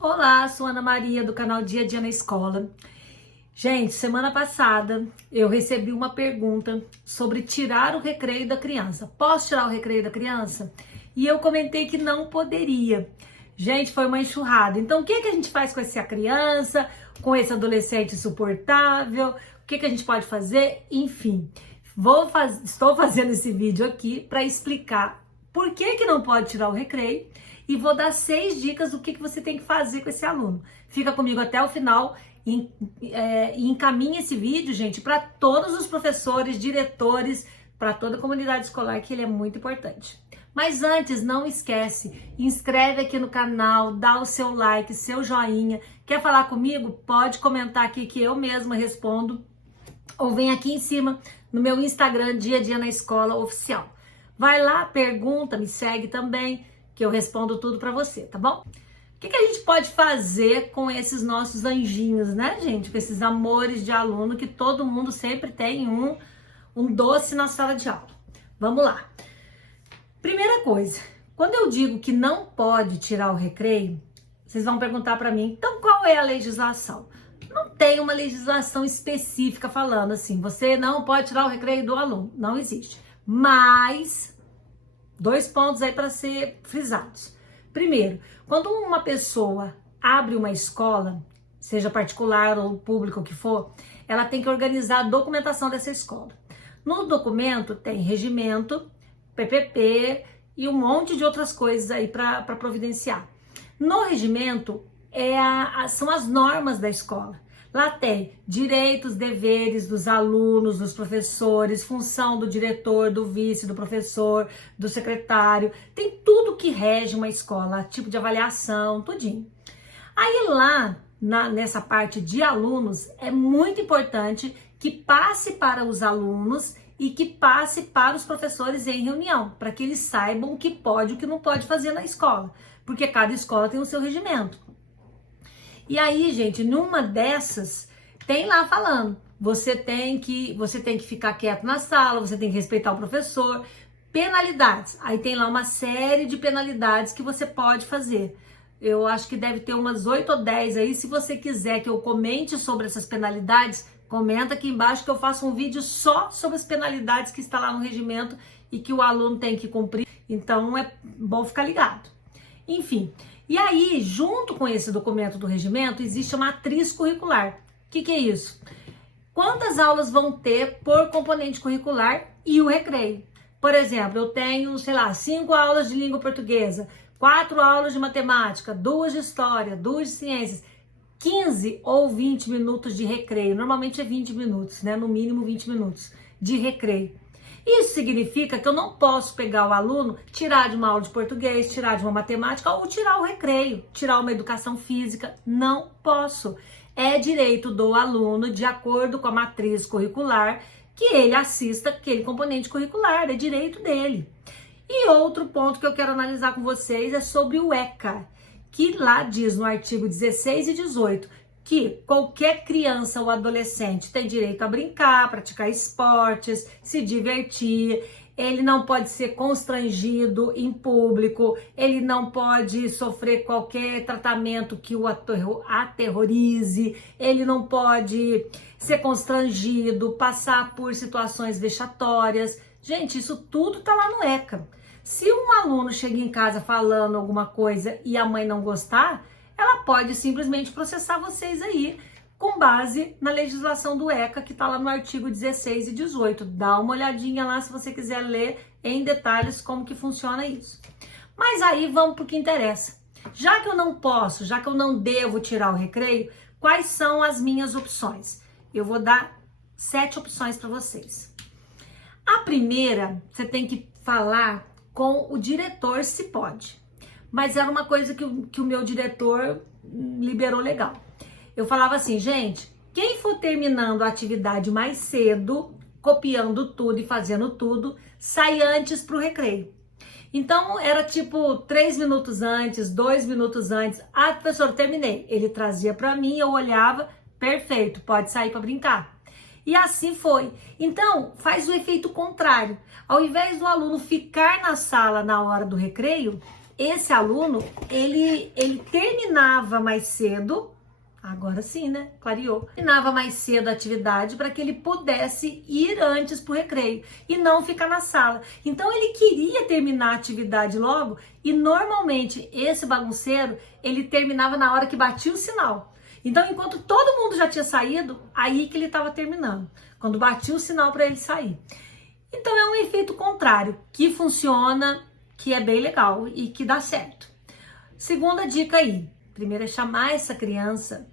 Olá, sou Ana Maria do canal Dia a Dia na Escola. Gente, semana passada eu recebi uma pergunta sobre tirar o recreio da criança. Posso tirar o recreio da criança? E eu comentei que não poderia. Gente, foi uma enxurrada. Então, o que a gente faz com essa criança, com esse adolescente insuportável? O que a gente pode fazer? Enfim, estou fazendo esse vídeo aqui para explicar por que não pode tirar o recreio. E vou dar 6 dicas do que você tem que fazer com esse aluno. Fica comigo até o final e encaminhe esse vídeo, gente, para todos os professores, diretores, para toda a comunidade escolar, que ele é muito importante. Mas antes, não esquece, inscreve aqui no canal, dá o seu like, seu joinha. Quer falar comigo? Pode comentar aqui que eu mesma respondo. Ou vem aqui em cima no meu Instagram, Dia a Dia na Escola Oficial. Vai lá, pergunta, me segue também, que eu respondo tudo pra você, tá bom? O que a gente pode fazer com esses nossos anjinhos, né, gente? Com esses amores de aluno que todo mundo sempre tem um doce na sala de aula. Vamos lá. Primeira coisa, quando eu digo que não pode tirar o recreio, vocês vão perguntar pra mim, então qual é a legislação? Não tem uma legislação específica falando assim, você não pode tirar o recreio do aluno, não existe. Mas 2 pontos aí para ser frisados. Primeiro, quando uma pessoa abre uma escola, seja particular ou pública, o que for, ela tem que organizar a documentação dessa escola. No documento tem regimento, PPP e um monte de outras coisas aí para providenciar. No regimento são as normas da escola. Lá tem direitos, deveres dos alunos, dos professores, função do diretor, do vice, do professor, do secretário. Tem tudo que rege uma escola, tipo de avaliação, tudinho. Aí lá, nessa parte de alunos, é muito importante que passe para os alunos e que passe para os professores em reunião, para que eles saibam o que pode e o que não pode fazer na escola, porque cada escola tem o seu regimento. E aí, gente, numa dessas, tem lá falando, você tem que ficar quieto na sala, você tem que respeitar o professor, penalidades. Aí tem lá uma série de penalidades que você pode fazer. Eu acho que deve ter umas 8 ou 10 aí. Se você quiser que eu comente sobre essas penalidades, comenta aqui embaixo que eu faço um vídeo só sobre as penalidades que está lá no regimento e que o aluno tem que cumprir. Então é bom ficar ligado. Enfim, e aí, junto com esse documento do regimento, existe a matriz curricular. O que é isso? Quantas aulas vão ter por componente curricular e o recreio? Por exemplo, eu tenho, 5 aulas de língua portuguesa, 4 aulas de matemática, 2 de história, 2 de ciências, 15 ou 20 minutos de recreio. Normalmente é 20 minutos, né? No mínimo 20 minutos de recreio. Isso significa que eu não posso pegar o aluno, tirar de uma aula de português, tirar de uma matemática ou tirar o recreio, tirar uma educação física. Não posso. É direito do aluno, de acordo com a matriz curricular, que ele assista aquele componente curricular, é direito dele. E outro ponto que eu quero analisar com vocês é sobre o ECA, que lá diz no artigo 16 e 18, que qualquer criança ou adolescente tem direito a brincar, praticar esportes, se divertir, ele não pode ser constrangido em público, ele não pode sofrer qualquer tratamento que o aterrorize, ele não pode ser constrangido, passar por situações vexatórias. Gente, isso tudo tá lá no ECA. Se um aluno chega em casa falando alguma coisa e a mãe não gostar, ela pode simplesmente processar vocês aí, com base na legislação do ECA, que está lá no artigo 16 e 18. Dá uma olhadinha lá se você quiser ler em detalhes como que funciona isso. Mas aí vamos para o que interessa. Já que eu não posso, já que eu não devo tirar o recreio, quais são as minhas opções? Eu vou dar 7 opções para vocês. A primeira, você tem que falar com o diretor se pode. Mas era uma coisa que o meu diretor liberou legal. Eu falava assim, gente, quem for terminando a atividade mais cedo, copiando tudo e fazendo tudo, sai antes pro recreio. Então, era tipo 3 minutos antes, 2 minutos antes. Ah, professor, terminei. Ele trazia para mim, eu olhava, perfeito, pode sair para brincar. E assim foi. Então, faz o efeito contrário. Ao invés do aluno ficar na sala na hora do recreio, esse aluno, ele terminava mais cedo, agora sim, né? Clareou. Terminava mais cedo a atividade para que ele pudesse ir antes pro recreio e não ficar na sala. Então ele queria terminar a atividade logo e normalmente esse bagunceiro, ele terminava na hora que batia o sinal. Então enquanto todo mundo já tinha saído, aí que ele estava terminando, quando batia o sinal para ele sair. Então é um efeito contrário, que funciona, que é bem legal e que dá certo. Segunda dica aí. Primeiro é chamar essa criança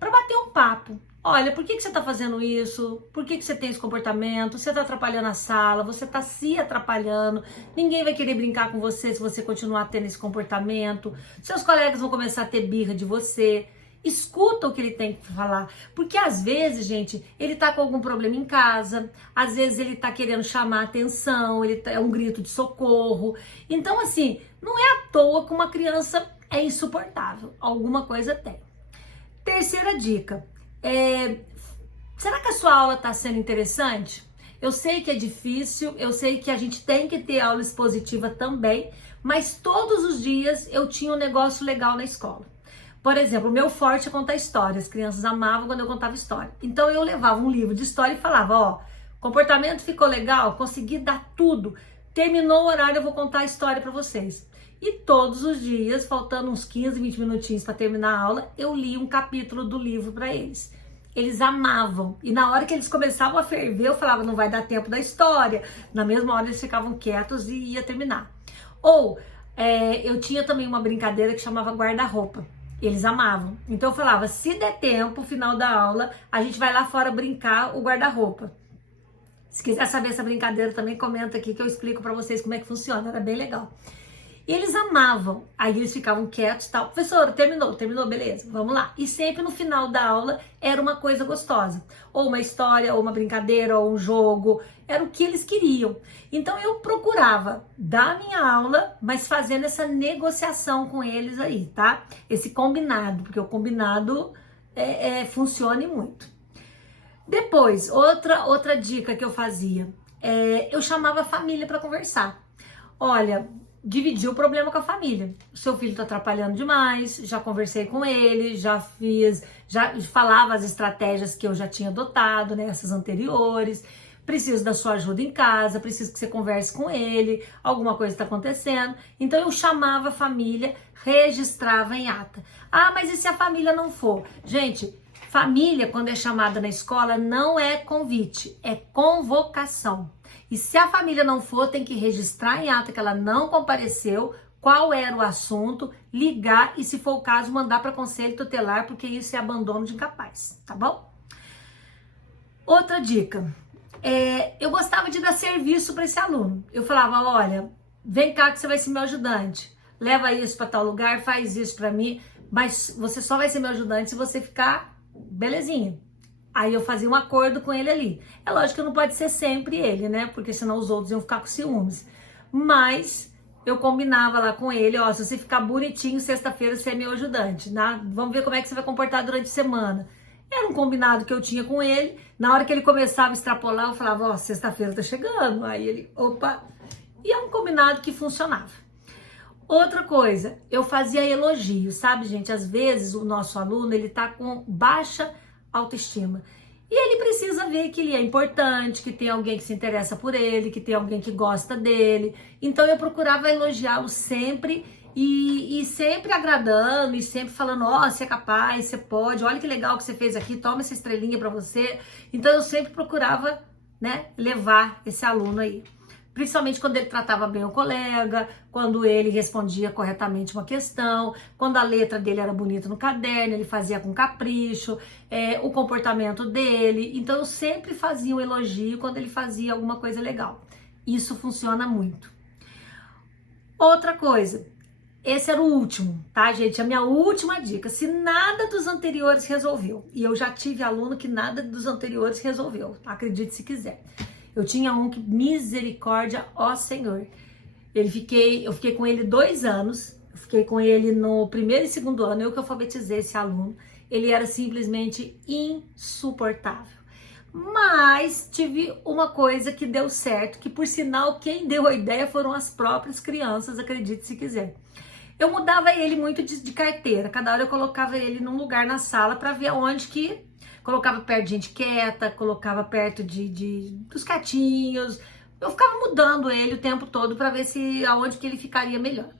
para bater um papo. Olha, por que você está fazendo isso? Por que você tem esse comportamento? Você está atrapalhando a sala, você está se atrapalhando. Ninguém vai querer brincar com você se você continuar tendo esse comportamento. Seus colegas vão começar a ter birra de você. Escuta o que ele tem que falar, porque às vezes, gente, ele tá com algum problema em casa, às vezes ele tá querendo chamar atenção, é um grito de socorro. Então, assim, não é à toa que uma criança é insuportável, alguma coisa tem. Terceira dica, será que a sua aula tá sendo interessante? Eu sei que é difícil, eu sei que a gente tem que ter aula expositiva também, mas todos os dias eu tinha um negócio legal na escola. Por exemplo, o meu forte é contar história. As crianças amavam quando eu contava história. Então eu levava um livro de história e falava, ó, comportamento ficou legal, consegui dar tudo. Terminou o horário, eu vou contar a história para vocês. E todos os dias, faltando uns 15, 20 minutinhos para terminar a aula, eu li um capítulo do livro para eles. Eles amavam. E na hora que eles começavam a ferver, eu falava, não vai dar tempo da história. Na mesma hora eles ficavam quietos e ia terminar. Ou eu tinha também uma brincadeira que chamava guarda-roupa. Eles amavam. Então eu falava, se der tempo, final da aula, a gente vai lá fora brincar o guarda-roupa. Se quiser saber essa brincadeira também, comenta aqui que eu explico pra vocês como é que funciona, era bem legal. E eles amavam, aí eles ficavam quietos e tal. Professora, terminou, beleza, vamos lá. E sempre no final da aula era uma coisa gostosa. Ou uma história, ou uma brincadeira, ou um jogo. Era o que eles queriam. Então eu procurava dar a minha aula, mas fazendo essa negociação com eles aí, tá? Esse combinado, porque o combinado funciona muito. Depois, outra dica que eu fazia, eu chamava a família para conversar. Olha, dividir o problema com a família. O seu filho tá atrapalhando demais, já conversei com ele, já falava as estratégias que eu já tinha adotado, né, essas anteriores. Preciso da sua ajuda em casa, preciso que você converse com ele, alguma coisa está acontecendo. Então eu chamava a família, registrava em ata. Ah, mas e se a família não for? Gente, família, quando é chamada na escola, não é convite, é convocação. E se a família não for, tem que registrar em ata que ela não compareceu, qual era o assunto, ligar e, se for o caso, mandar para conselho tutelar, porque isso é abandono de incapaz, tá bom? Outra dica, eu gostava de dar serviço para esse aluno. Eu falava, olha, vem cá que você vai ser meu ajudante, leva isso para tal lugar, faz isso para mim, mas você só vai ser meu ajudante se você ficar belezinha. Aí eu fazia um acordo com ele ali. É lógico que não pode ser sempre ele, né? Porque senão os outros iam ficar com ciúmes. Mas eu combinava lá com ele, ó, se você ficar bonitinho, sexta-feira você é meu ajudante, né? Vamos ver como é que você vai comportar durante a semana. Era um combinado que eu tinha com ele. Na hora que ele começava a extrapolar, eu falava, ó, sexta-feira tá chegando. Aí ele, opa. E é um combinado que funcionava. Outra coisa, eu fazia elogio, sabe, gente? Às vezes o nosso aluno, ele tá com baixa autoestima. E ele precisa ver que ele é importante, que tem alguém que se interessa por ele, que tem alguém que gosta dele. Então eu procurava elogiá-lo sempre e sempre agradando e sempre falando, ó, você é capaz, você pode, olha que legal que você fez aqui, toma essa estrelinha pra você. Então eu sempre procurava, né, levar esse aluno aí. Principalmente quando ele tratava bem o colega, quando ele respondia corretamente uma questão, quando a letra dele era bonita no caderno, ele fazia com capricho, o comportamento dele. Então eu sempre fazia um elogio quando ele fazia alguma coisa legal. Isso funciona muito. Outra coisa, esse era o último, tá, gente? A minha última dica. Se nada dos anteriores resolveu, e eu já tive aluno que nada dos anteriores resolveu, acredite se quiser. Eu tinha um que, misericórdia, ó Senhor. Eu fiquei com ele 2 anos, eu fiquei com ele no primeiro e segundo ano, eu que alfabetizei esse aluno. Ele era simplesmente insuportável. Mas tive uma coisa que deu certo, que por sinal quem deu a ideia foram as próprias crianças, acredite se quiser. Eu mudava ele muito de carteira, cada hora eu colocava ele num lugar na sala para ver aonde que... Colocava perto de gente quieta, colocava perto dos quietinhos. Eu ficava mudando ele o tempo todo para ver aonde que ele ficaria melhor.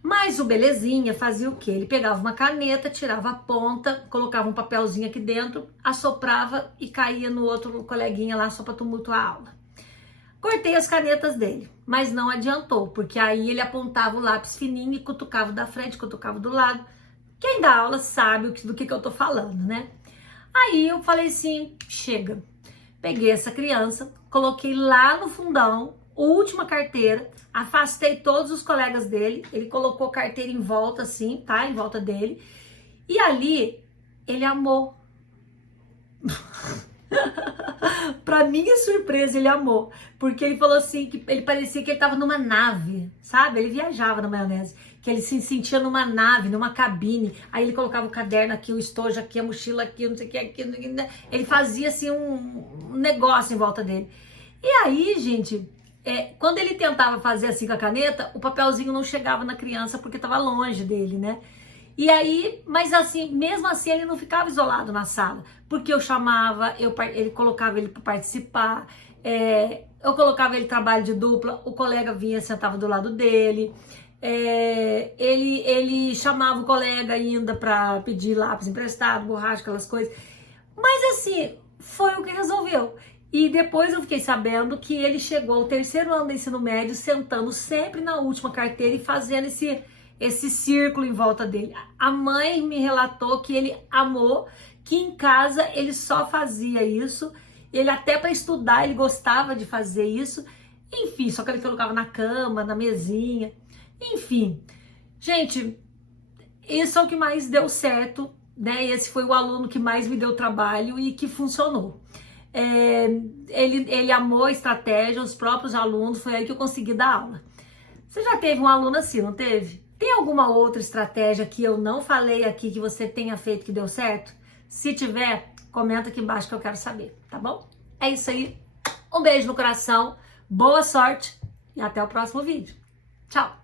Mas o belezinha fazia o quê? Ele pegava uma caneta, tirava a ponta, colocava um papelzinho aqui dentro, assoprava e caía no outro coleguinha lá só para tumultuar a aula. Cortei as canetas dele, mas não adiantou, porque aí ele apontava o lápis fininho e cutucava da frente, cutucava do lado. Quem dá aula sabe do que eu tô falando, né? Aí eu falei assim, chega. Peguei essa criança, coloquei lá no fundão, última carteira, afastei todos os colegas dele, ele colocou a carteira em volta assim, tá? Em volta dele. E ali, ele amou. Pra minha surpresa, ele amou. Porque ele falou assim, que ele parecia que ele tava numa nave, sabe? Ele viajava na maionese. Que ele se sentia numa nave, numa cabine. Aí ele colocava o caderno aqui, o estojo aqui, a mochila aqui, não sei o que aqui. Ele fazia assim um negócio em volta dele. E aí, gente, quando ele tentava fazer assim com a caneta, o papelzinho não chegava na criança porque tava longe dele, né? E aí, mas assim, mesmo assim ele não ficava isolado na sala, porque eu chamava, ele colocava ele para participar, eu colocava ele em trabalho de dupla, o colega vinha, sentava do lado dele, ele chamava o colega ainda para pedir lápis emprestado, borracha, aquelas coisas. Mas assim, foi o que resolveu. E depois eu fiquei sabendo que ele chegou ao 3º ano do ensino médio, sentando sempre na última carteira e fazendo esse círculo em volta dele. A mãe me relatou que ele amou, que em casa ele só fazia isso, ele até para estudar ele gostava de fazer isso, enfim, só que ele colocava na cama, na mesinha, enfim. Gente, isso é o que mais deu certo, né? Esse foi o aluno que mais me deu trabalho e que funcionou. Ele amou a estratégia, os próprios alunos, foi aí que eu consegui dar aula. Você já teve um aluno assim, não teve? Tem alguma outra estratégia que eu não falei aqui que você tenha feito que deu certo? Se tiver, comenta aqui embaixo que eu quero saber, tá bom? É isso aí. Um beijo no coração, boa sorte e até o próximo vídeo. Tchau!